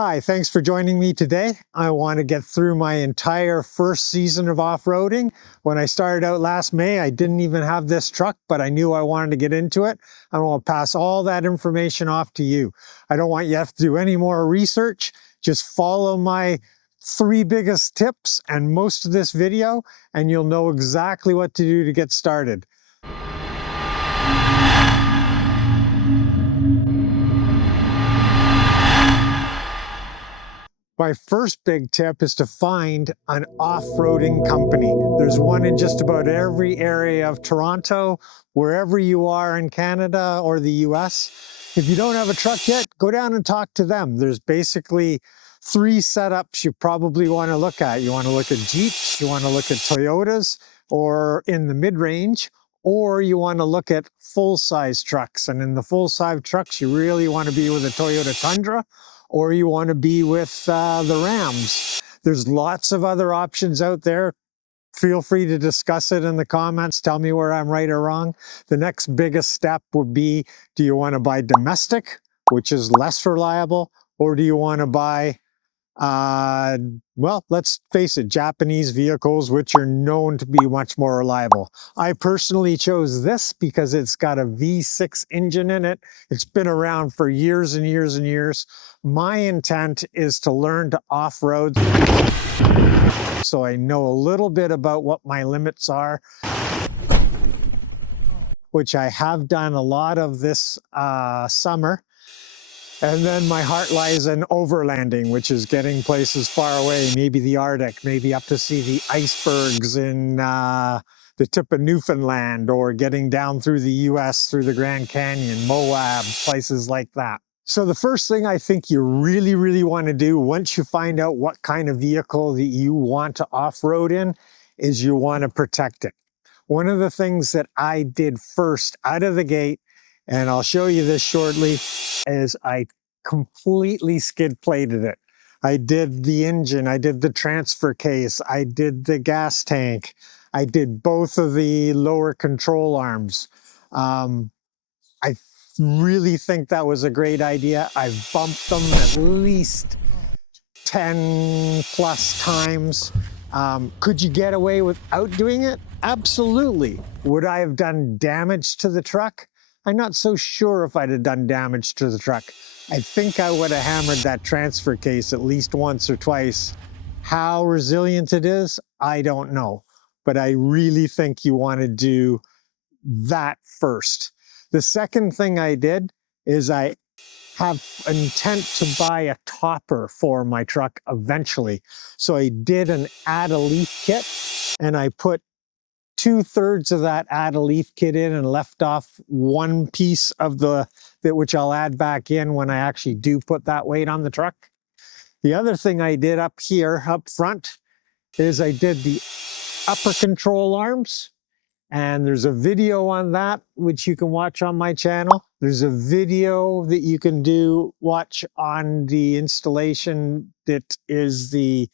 Hi, thanks for joining me today. I want to get through my entire first season of off-roading. When I started out last May, I didn't even have this truck, but I knew I wanted to get into it. I want to pass all that information off to you. I don't want you to have to do any more research. Just follow my 3 biggest tips and most of this video, and you'll know exactly what to do to get started. My first big tip is to find an off-roading company. There's one in just about every area of Toronto, wherever you are in Canada or the US. If you don't have a truck yet, go down and talk to them. There's basically 3 setups you probably want to look at. You want to look at Jeeps, you want to look at Toyotas, or in the mid-range, or you want to look at full-size trucks. And in the full-size trucks, you really want to be with a Toyota Tundra, or you want to be with the Rams. There's lots of other options out there. Feel free to discuss it in the comments. Tell me where I'm right or wrong. The next biggest step would be, do you want to buy domestic, which is less reliable, or do you want to buy well, let's face it, Japanese vehicles, which are known to be much more reliable. I personally chose this because it's got a V6 engine in it. It's been around for years and years and years. My intent is to learn to off-road, so I know a little bit about what my limits are, which I have done a lot of this summer. And then my heart lies in overlanding, which is getting places far away, maybe the Arctic, maybe up to see the icebergs in the tip of Newfoundland, or getting down through the US, through the Grand Canyon, Moab, places like that. So the first thing I think you really want to do once you find out what kind of vehicle that you want to off-road in is you want to protect it. One of the things that I did first out of the gate, and I'll show you this shortly, is I completely skid plated it. I did the engine, I did the transfer case, I did the gas tank, I did both of the lower control arms. I really think that was a great idea. I've bumped them at least 10 plus times. Could you get away without doing it? Absolutely. Would I have done damage to the truck? I'm not so sure if I'd have done damage to the truck. I think I would have hammered that transfer case at least once or twice. How resilient it is, I don't know. But I really think you want to do that first. The second thing I did is I have an intent to buy a topper for my truck eventually. So I did an add a leaf kit, and I put 2/3 of that add a leaf kit in and left off one piece of which I'll add back in when I actually do put that weight on the truck. The other thing I did up here, up front, is I did the upper control arms. And there's a video on that, which you can watch on my channel. There's a video that you can watch on the installation that is the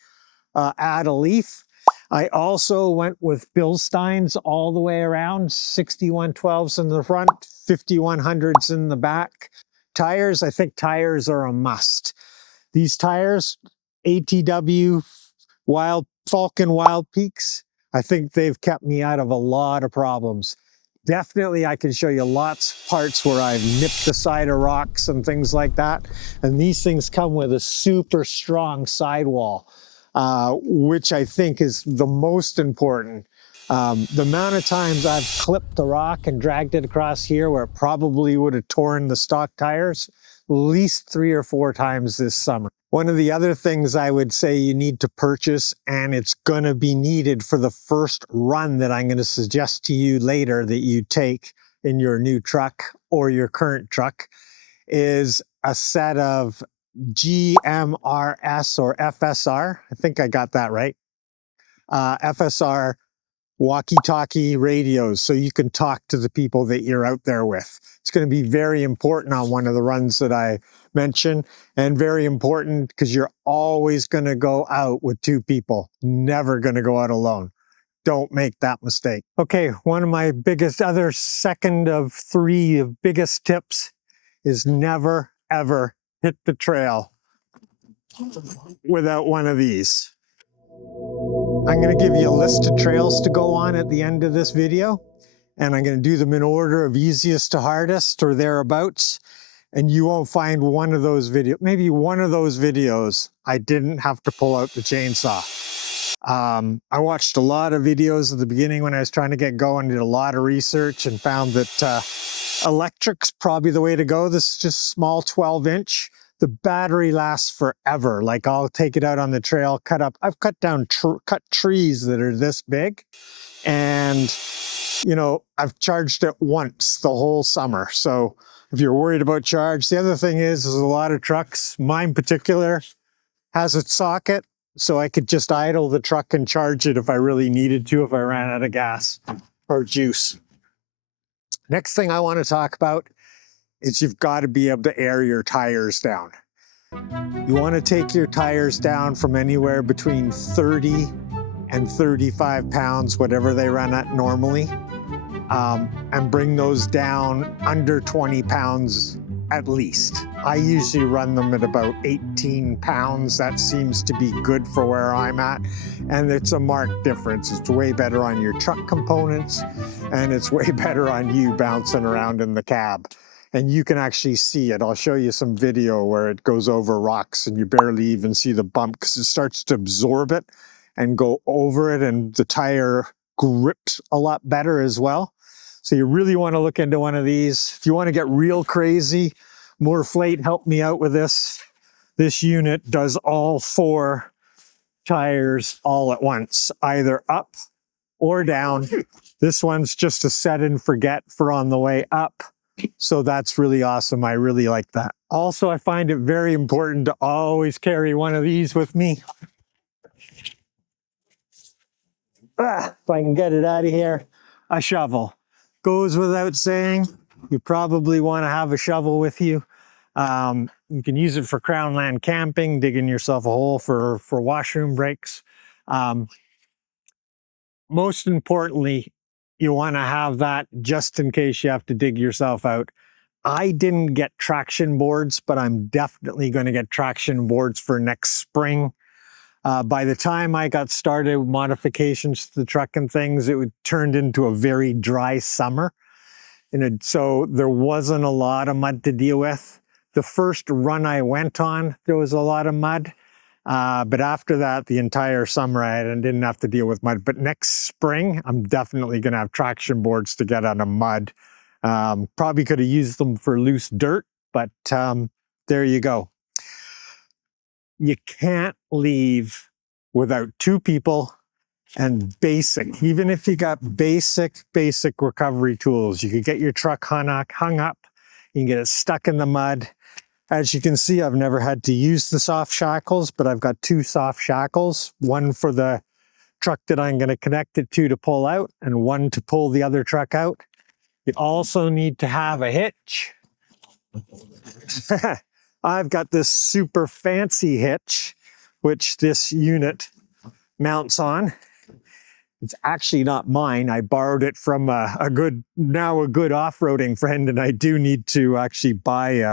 add a leaf. I also went with Bilsteins all the way around, 6112s in the front, 5100s in the back. Tires, I think tires are a must. These tires, ATW Falken Wildpeaks, I think they've kept me out of a lot of problems. Definitely, I can show you lots of parts where I've nipped the side of rocks and things like that. And these things come with a super strong sidewall, which I think is the most important. The amount of times I've clipped the rock and dragged it across here where it probably would have torn the stock tires, at least 3 or 4 times this summer. One of the other things I would say you need to purchase, and it's going to be needed for the first run that I'm going to suggest to you later that you take in your new truck or your current truck, is a set of GMRS or FSR. I think I got that right. FSR walkie-talkie radios, so you can talk to the people that you're out there with. It's going to be very important on one of the runs that I mentioned, and very important because you're always going to go out with 2 people, never going to go out alone. Don't make that mistake. Okay, one of my second of 3 biggest tips is never, ever hit the trail without one of these. I'm going to give you a list of trails to go on at the end of this video, and I'm going to do them in order of easiest to hardest or thereabouts. And you won't find one of those videos, maybe one of those videos, I didn't have to pull out the chainsaw. I watched a lot of videos at the beginning when I was trying to get going, did a lot of research and found that electric's probably the way to go. This is just small 12-inch. The battery lasts forever. Like I'll take it out on the trail, I've cut down cut trees that are this big, and you know, I've charged it once the whole summer. So if you're worried about charge, the other thing is a lot of trucks, mine in particular, has a socket, so I could just idle the truck and charge it if I really needed to, if I ran out of gas or juice. Next thing I want to talk about is you've got to be able to air your tires down. You want to take your tires down from anywhere between 30 and 35 pounds, whatever they run at normally, and bring those down under 20 pounds at least. I usually run them at about 18 pounds. That seems to be good for where I'm at. And it's a marked difference. It's way better on your truck components, and it's way better on you bouncing around in the cab. And you can actually see it. I'll show you some video where it goes over rocks and you barely even see the bump because it starts to absorb it and go over it, and the tire grips a lot better as well. So you really want to look into one of these. If you want to get real crazy, Moorflate helped me out with this. This unit does all 4 tires all at once, either up or down. This one's just a set and forget for on the way up. So that's really awesome. I really like that. Also, I find it very important to always carry one of these with me. If I can get it out of here, a shovel. Goes without saying, you probably want to have a shovel with you. You can use it for crown land camping, digging yourself a hole for washroom breaks. Most importantly, you want to have that just in case you have to dig yourself out. I didn't get traction boards, but I'm definitely going to get traction boards for next spring. By the time I got started with modifications to the truck and things, it turned into a very dry summer. And so there wasn't a lot of mud to deal with. The first run I went on, there was a lot of mud. But after that, the entire summer, I didn't have to deal with mud. But next spring, I'm definitely going to have traction boards to get out of mud. Probably could have used them for loose dirt, but there you go. You can't leave without 2 people and basic. Even if you got basic recovery tools, you could get your truck hung up, you can get it stuck in the mud. As you can see, I've never had to use the soft shackles, but I've got 2 soft shackles, one for the truck that I'm going to connect it to pull out, and one to pull the other truck out. You also need to have a hitch. I've got this super fancy hitch, which this unit mounts on. It's actually not mine. I borrowed it from a good off-roading friend, and I do need to actually buy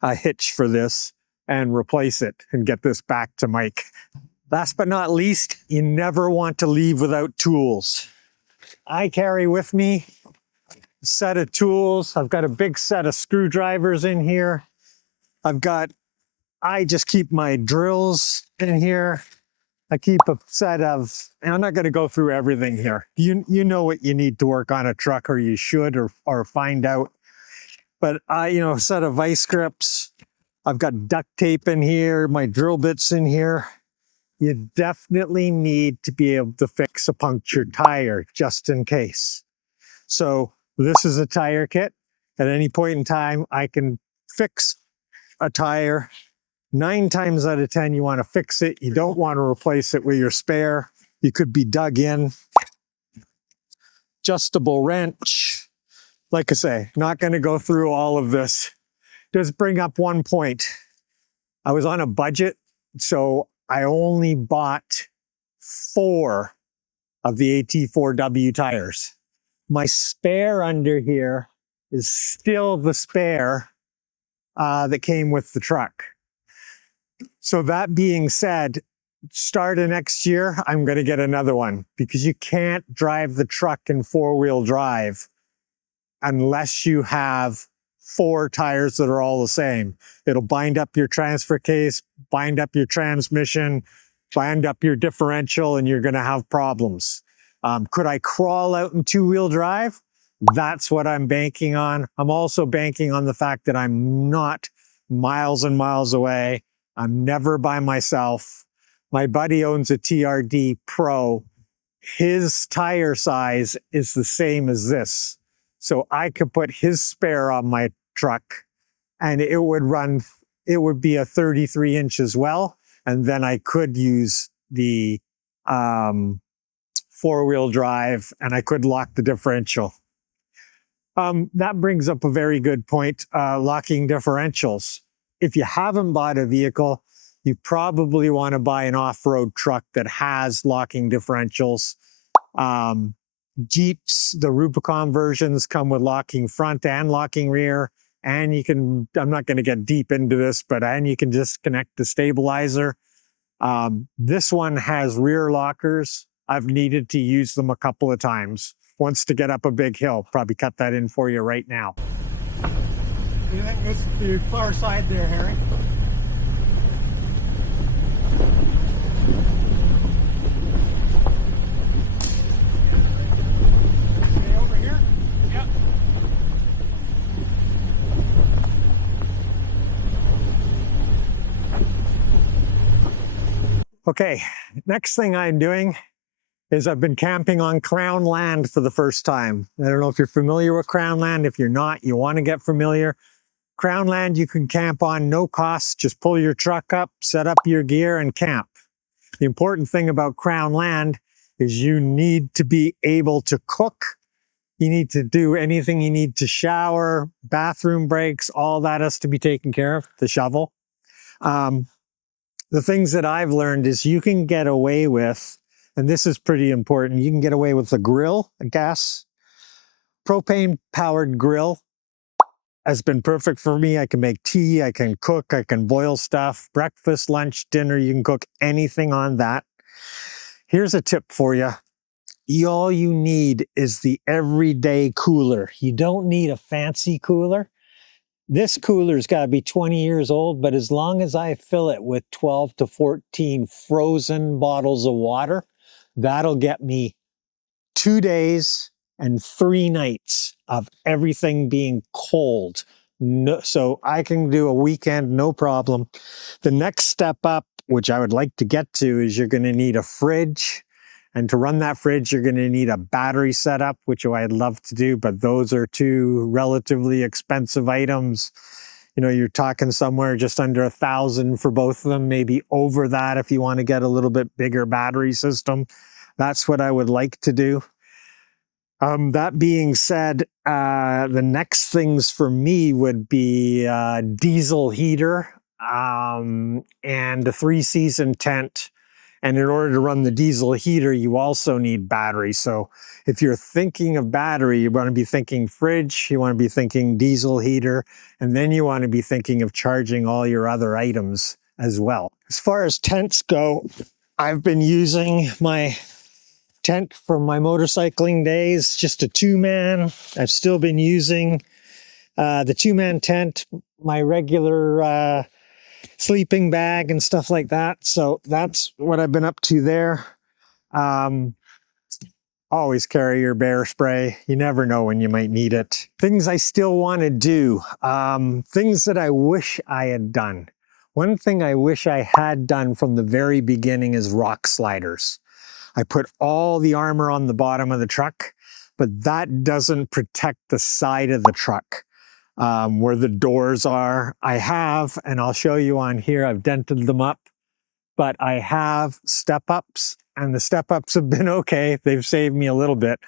a hitch for this and replace it and get this back to Mike. Last but not least, you never want to leave without tools. I carry with me a set of tools. I've got a big set of screwdrivers in here. I just keep my drills in here. I keep a set of, and I'm not going to go through everything here. You know what you need to work on a truck, or you should, or find out. But a set of vice grips. I've got duct tape in here, my drill bits in here. You definitely need to be able to fix a punctured tire just in case. So this is a tire kit. At any point in time, I can fix a tire. 9 times out of 10, you want to fix it. You don't want to replace it with your spare. You could be dug in. Adjustable wrench. Like I say, not going to go through all of this. Just bring up one point. I was on a budget, so I only bought 4 of the T4W tires. My spare under here is still the spare that came with the truck. So that being said, start of next year, I'm going to get another one because you can't drive the truck in four-wheel drive unless you have 4 tires that are all the same. It'll bind up your transfer case, bind up your transmission, bind up your differential, and you're going to have problems. Could I crawl out in two-wheel drive? That's what I'm banking on. I'm also banking on the fact that I'm not miles and miles away. I'm never by myself. My buddy owns a TRD Pro. His tire size is the same as this. So I could put his spare on my truck and it would be a 33 inch as well. And then I could use the four-wheel drive and I could lock the differential. That brings up a very good point, locking differentials. If you haven't bought a vehicle, you probably want to buy an off-road truck that has locking differentials. Jeeps, the Rubicon versions come with locking front and locking rear. And you can, I'm not going to get deep into this, and you can disconnect the stabilizer. This one has rear lockers. I've needed to use them a couple of times. Once to get up a big hill. Probably cut that in for you right now. You think this is the far side there, Harry? Stay over here? Yep. Okay, next thing I'm doing is I've been camping on Crown land for the first time. I don't know if you're familiar with Crown land. If you're not, you want to get familiar. Crown land you can camp on, no cost. Just pull your truck up, set up your gear, and camp. The important thing about Crown land is you need to be able to cook. You need to do anything you need to shower, bathroom breaks, all that has to be taken care of, the shovel. The things that I've learned is you can get away with, and this is pretty important, you can get away with a grill, a gas, propane-powered grill has been perfect for me. I can make tea, I can cook, I can boil stuff, breakfast, lunch, dinner, you can cook anything on that. Here's a tip for you. All you need is the everyday cooler. You don't need a fancy cooler. This cooler's got to be 20 years old, but as long as I fill it with 12 to 14 frozen bottles of water, that'll get me 2 days and 3 nights of everything being cold. No, so I can do a weekend, no problem. The next step up, which I would like to get to, is you're going to need a fridge. And to run that fridge, you're going to need a battery setup, which I'd love to do, but those are 2 relatively expensive items. You know, you're talking somewhere just under $1,000 for both of them, maybe over that if you want to get a little bit bigger battery system. That's what I would like to do. That being said, the next things for me would be diesel heater and a 3-season tent. And in order to run the diesel heater, you also need battery. So if you're thinking of battery, you want to be thinking fridge, you want to be thinking diesel heater, and then you want to be thinking of charging all your other items as well. As far as tents go, I've been using my tent from my motorcycling days, just a 2-man. I've still been using the 2-man tent, my regular sleeping bag and stuff like that. So that's what I've been up to there. Always carry your bear spray. You never know when you might need it. Things I still want to do. Things that I wish I had done. One thing I wish I had done from the very beginning is rock sliders. I put all the armor on the bottom of the truck, but that doesn't protect the side of the truck. Where the doors are, I have, and I'll show you on here, I've dented them up, but I have step-ups, and the step-ups have been okay. They've saved me a little bit.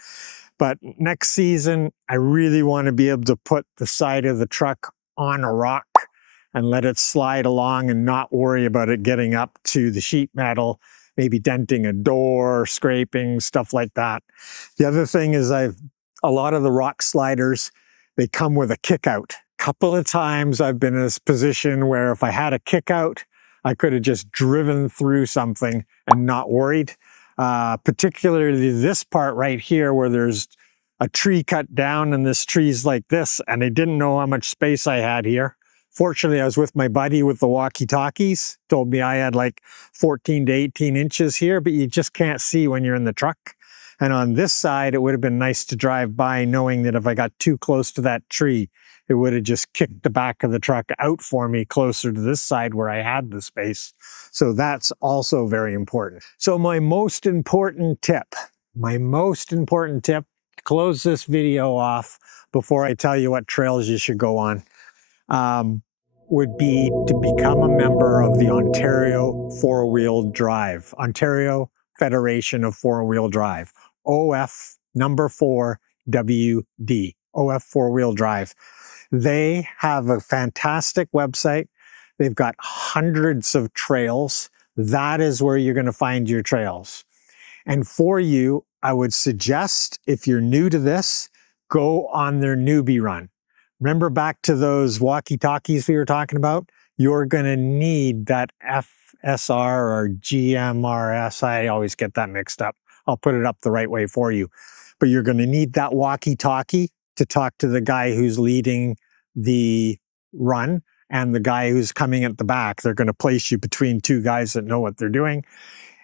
But next season, I really want to be able to put the side of the truck on a rock and let it slide along and not worry about it getting up to the sheet metal, maybe denting a door, scraping, stuff like that. The other thing is a lot of the rock sliders, they come with a kick out. Couple of times I've been in this position where if I had a kick out, I could have just driven through something and not worried. Particularly this part right here where there's a tree cut down and this tree's like this, and I didn't know how much space I had here. Fortunately, I was with my buddy with the walkie-talkies, told me I had like 14 to 18 inches here, but you just can't see when you're in the truck. And on this side, it would have been nice to drive by knowing that if I got too close to that tree, it would have just kicked the back of the truck out for me closer to this side where I had the space. So that's also very important. So my most important tip to close this video off before I tell you what trails you should go on, would be to become a member of the Ontario Four-Wheel Drive, Ontario Federation of Four-Wheel Drive, OF number 4WD, OF Four-Wheel Drive. They have a fantastic website. They've got hundreds of trails. That is where you're going to find your trails. And for you, I would suggest, if you're new to this, go on their newbie run. Remember back to those walkie-talkies we were talking about? You're going to need that FSR or GMRS. I always get that mixed up. I'll put it up the right way for you. But you're going to need that walkie-talkie to talk to the guy who's leading the run and the guy who's coming at the back. They're going to place you between two guys that know what they're doing.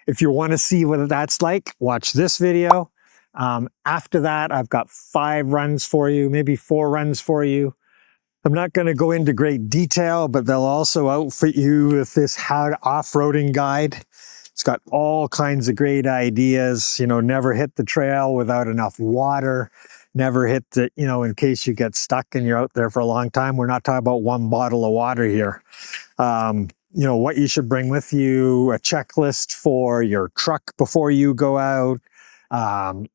If you want to see what that's like, watch this video. After that, I've got 5 runs for you, maybe 4 runs for you. I'm not going to go into great detail, but they'll also outfit you with this how to off-roading guide. It's got all kinds of great ideas. You know, never hit the trail without enough water. Never hit the, you know, in case you get stuck and you're out there for a long time. We're not talking about 1 bottle of water here. You know, what you should bring with you, a checklist for your truck before you go out,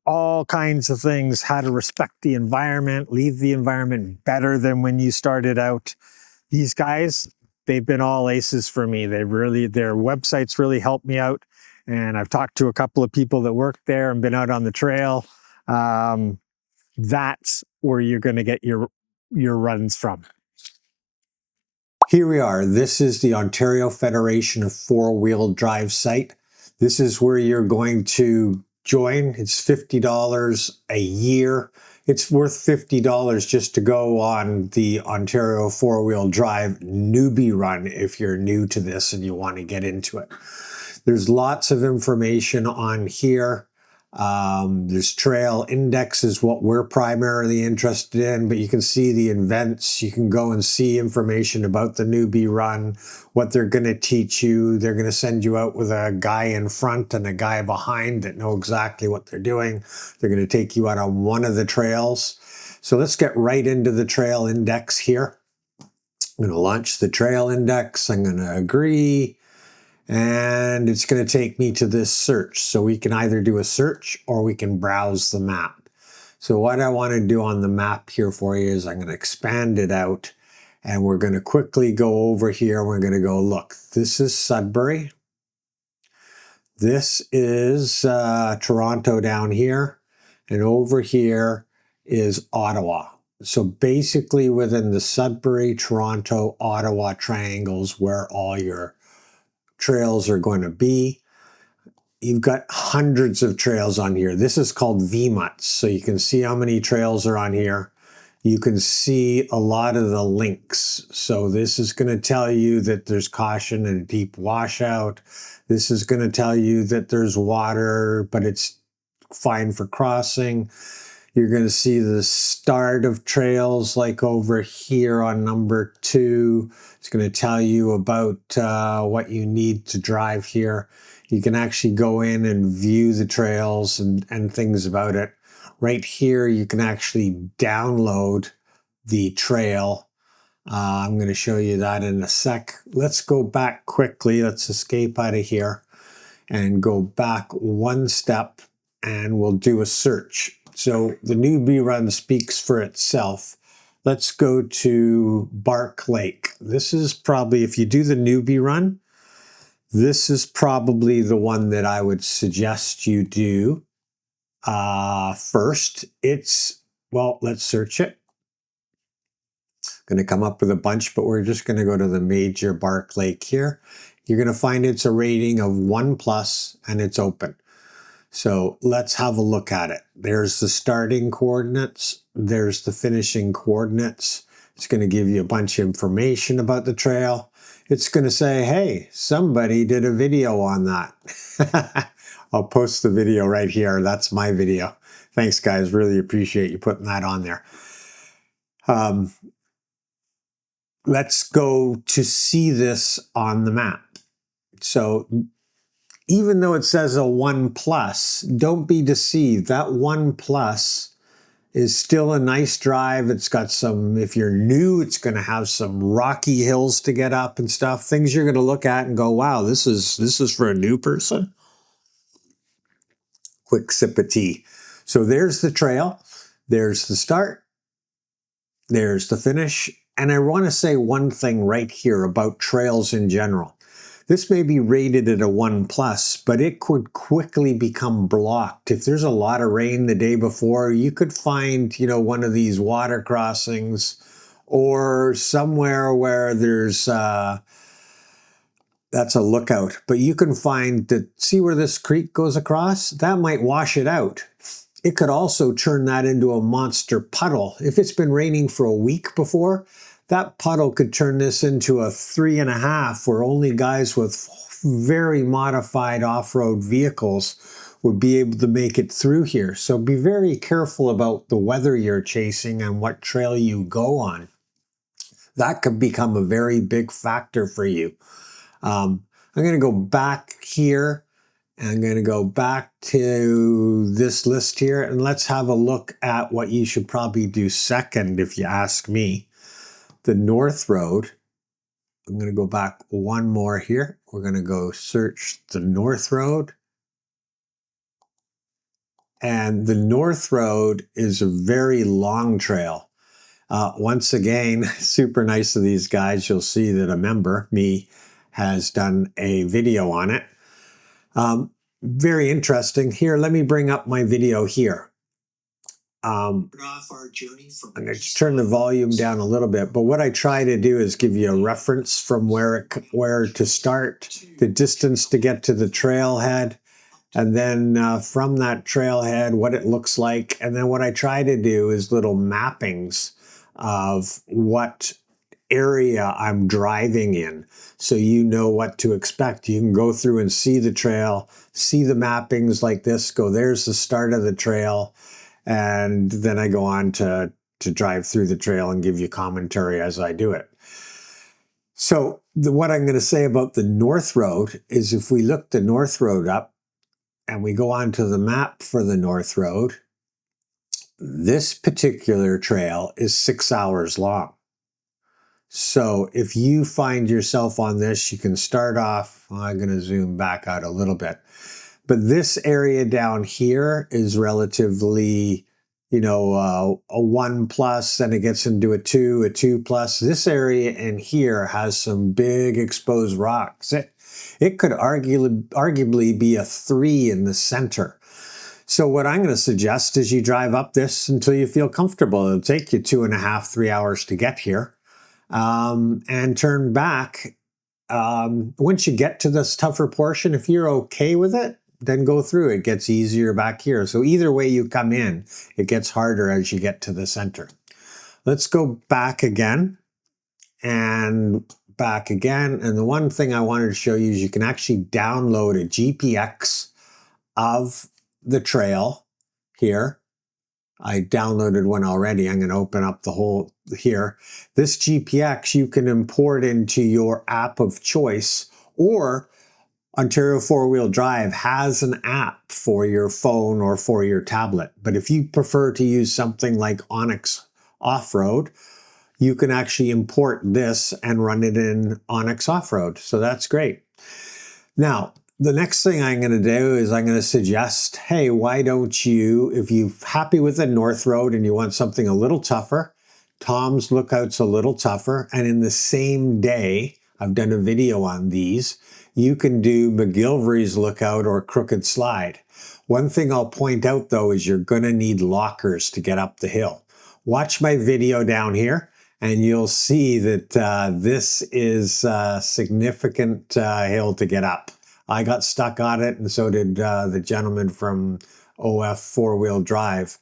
all kinds of things, how to respect the environment, leave the environment better than when you started out. These guys, they've been all aces for me. Their websites really helped me out. And I've talked to a couple of people that work there and been out on the trail. That's where you're going to get your runs from. Here we are. This is the Ontario Federation of Four-Wheel Drive site. This is where you're going to join. It's $50 a year. It's worth $50 just to go on the Ontario Four-Wheel Drive newbie run if you're new to this and you want to get into it. There's lots of information on here. There's trail index is what we're primarily interested in, but you can see the events. You can go and see information about the newbie run, what they're going to teach you. They're going to send you out with a guy in front and a guy behind that know exactly what they're doing. They're going to take you out on one of the trails. So let's get right into the trail index here. I'm going to launch the trail index. I'm going to agree. And it's going to take me to this search. So we can either do a search or we can browse the map. So what I want to do on the map here for you is I'm going to expand it out and we're going to quickly go over here. We're going to go, look, this is Sudbury. This is Toronto down here. And over here is Ottawa. So basically within the Sudbury, Toronto, Ottawa triangles where all your trails are going to be. You've got hundreds of trails on here. This is called VMUTs, so you can see how many trails are on here. You can see a lot of the links. So this is going to tell you that there's caution and a deep washout. This is going to tell you that there's water, but it's fine for crossing. You're going to see the start of trails like over here on number 2. It's going to tell you about what you need to drive here. You can actually go in and view the trails and things about it. Right here, you can actually download the trail. I'm going to show you that in a sec. Let's go back quickly. Let's escape out of here and go back 1 step and we'll do a search. So the newbie run speaks for itself. Let's go to Bark Lake. This is probably, if you do the newbie run, this is probably the one that I would suggest you do first. Well, let's search it. Going to come up with a bunch, but we're just going to go to the major Bark Lake here. you're going to find it's a rating of 1+ and it's open. So let's have a look at it. There's the starting coordinates. There's the finishing coordinates. It's going to give you a bunch of information about the trail. It's going to say, hey, somebody did a video on that. I'll post the video right here. That's my video. Thanks, guys. Really appreciate you putting that on there. Let's go to see this on the map. So even though it says a 1+, don't be deceived. That 1+ is still a nice drive. It's got some, if you're new, it's going to have some rocky hills to get up and stuff. Things you're going to look at and go, wow, this is for a new person. Quick sip of tea. So there's the trail. There's the start. There's the finish. And I want to say one thing right here about trails in general. This may be rated at a 1+, but it could quickly become blocked. If there's a lot of rain the day before, you could find, you know, one of these water crossings or somewhere where there's, that's a lookout. But you can find that, see where this creek goes across? That might wash it out. It could also turn that into a monster puddle. If it's been raining for a week before, that puddle could turn this into a 3.5, where only guys with very modified off-road vehicles would be able to make it through here. So be very careful about the weather you're chasing and what trail you go on. That could become a very big factor for you. I'm going to go back here. I'm going to go back to this list here, and let's have a look at what you should probably do second if you ask me. The North Road. I'm going to go back one more here. We're going to go search the North Road. And the North Road is a very long trail. Once again, super nice of these guys. You'll see that a member, me, has done a video on it. Very interesting. Here, let me bring up my video here. I'm going to turn the volume down a little bit, but what I try to do is give you a reference from where to start, the distance to get to the trailhead, and then from that trailhead, what it looks like. And then what I try to do is little mappings of what area I'm driving in, so you know what to expect. You can go through and see the trail, see the mappings like this, go, there's the start of the trail, and then I go on to drive through the trail and give you commentary as I do it. So what I'm going to say about the North Road is, if we look the North Road up and we go on to the map for the North Road, this particular trail is 6 hours long. So if you find yourself on this, you can start off, I'm going to zoom back out a little bit, but this area down here is relatively, you know, a 1+, and it gets into a 2+. This area in here has some big exposed rocks. It could arguably be a 3 in the center. So what I'm going to suggest is you drive up this until you feel comfortable. It'll take you 2.5, 3 hours to get here. And turn back. Once you get to this tougher portion, if you're okay with it, then go through. It gets easier back here. So either way you come in, it gets harder as you get to the center. Let's go back again and back again. And the one thing I wanted to show you is you can actually download a GPX of the trail here. I downloaded one already. I'm going to open up the whole here. This GPX you can import into your app of choice, or Ontario 4-Wheel Drive has an app for your phone or for your tablet. But if you prefer to use something like Onyx Off-Road, you can actually import this and run it in Onyx Off-Road. So that's great. Now, the next thing I'm going to do is I'm going to suggest, hey, why don't you, if you're happy with the North Road and you want something a little tougher, Tom's Lookout's a little tougher, and in the same day, I've done a video on these, you can do McGilvery's Lookout or Crooked Slide. One thing I'll point out though is you're going to need lockers to get up the hill. Watch my video down here, and you'll see that this is a significant hill to get up. I got stuck on it, and so did the gentleman from OF Four-Wheel Drive.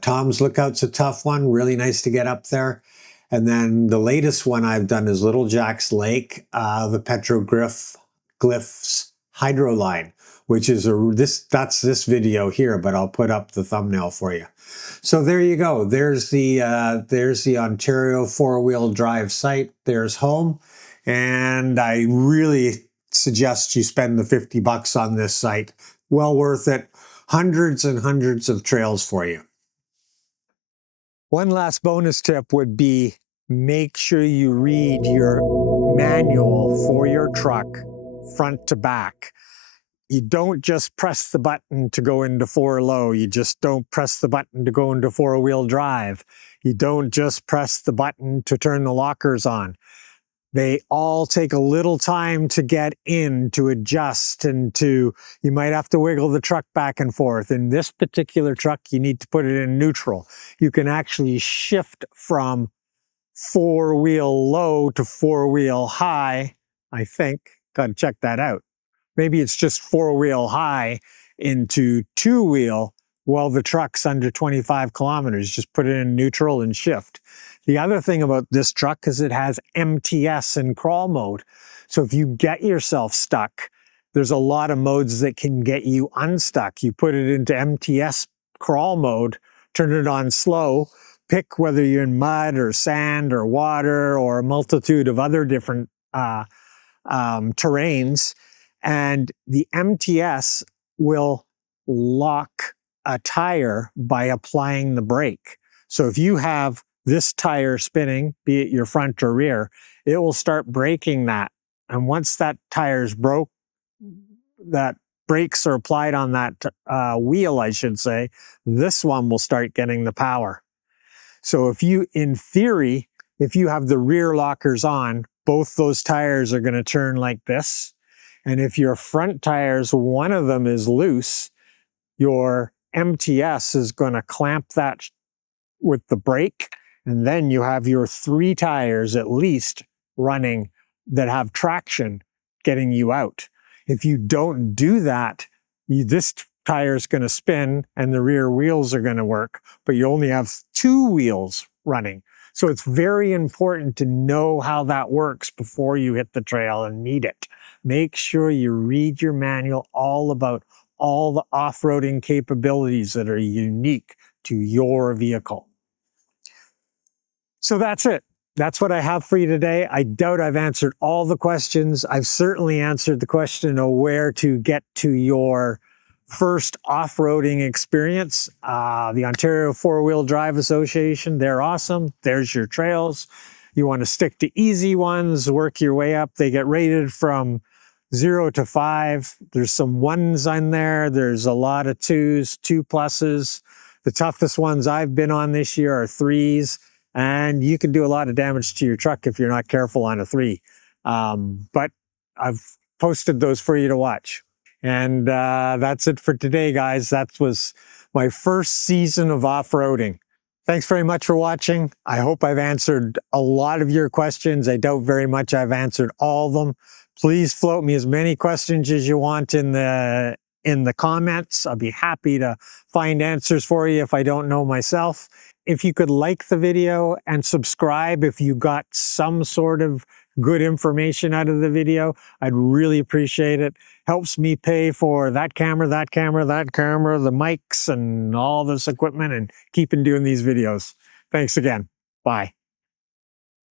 Tom's Lookout's a tough one, really nice to get up there. And then the latest one I've done is Little Jack's Lake, the Petroglyphs Hydro Line, which is that's this video here, but I'll put up the thumbnail for you. So there you go. There's the Ontario four-wheel drive site. There's home, and I really suggest you spend the $50 on this site. Well worth it. Hundreds and hundreds of trails for you. One last bonus tip would be make sure you read your manual for your truck front to back. You don't just press the button to go into four low. You just don't press the button to go into four-wheel drive. You don't just press the button to turn the lockers on. They all take a little time to get in, to adjust, and you might have to wiggle the truck back and forth. In this particular truck, you need to put it in neutral. You can actually shift from four-wheel low to four-wheel high, I think. Got to check that out. Maybe it's just four-wheel high into two-wheel while the truck's under 25 kilometers. Just put it in neutral and shift. The other thing about this truck is it has MTS and crawl mode. So if you get yourself stuck, there's a lot of modes that can get you unstuck. You put it into MTS crawl mode, turn it on slow, pick whether you're in mud or sand or water or a multitude of other different terrains, and the MTS will lock a tire by applying the brake. So if you have this tire spinning, be it your front or rear, it will start braking that. And once that tire's broke, that brakes are applied on that wheel, I should say, this one will start getting the power. So if you, in theory, if you have the rear lockers on, both those tires are going to turn like this. And if your front tires, one of them is loose, your MTS is going to clamp that with the brake. And then you have your three tires at least running that have traction getting you out. If you don't do that, this tire is going to spin and the rear wheels are going to work, but you only have two wheels running. So it's very important to know how that works before you hit the trail and need it. Make sure you read your manual all about all the off-roading capabilities that are unique to your vehicle. So that's it. That's what I have for you today. I doubt I've answered all the questions. I've certainly answered the question of where to get to your first off-roading experience. The Ontario Four-Wheel Drive Association, they're awesome. There's your trails. You want to stick to easy ones, work your way up. They get rated from 0 to 5. There's some 1s on there. There's a lot of 2s, 2+. The toughest ones I've been on this year are 3s. And you can do a lot of damage to your truck if you're not careful on a 3. But I've posted those for you to watch. And that's it for today, guys. That was my first season of off-roading. Thanks very much for watching. I hope I've answered a lot of your questions. I doubt very much I've answered all of them. Please float me as many questions as you want in the comments. I'll be happy to find answers for you if I don't know myself. If you could like the video and subscribe if you got some sort of good information out of the video, I'd really appreciate it. Helps me pay for that camera, the mics, and all this equipment, and keeping doing these videos. Thanks again. Bye.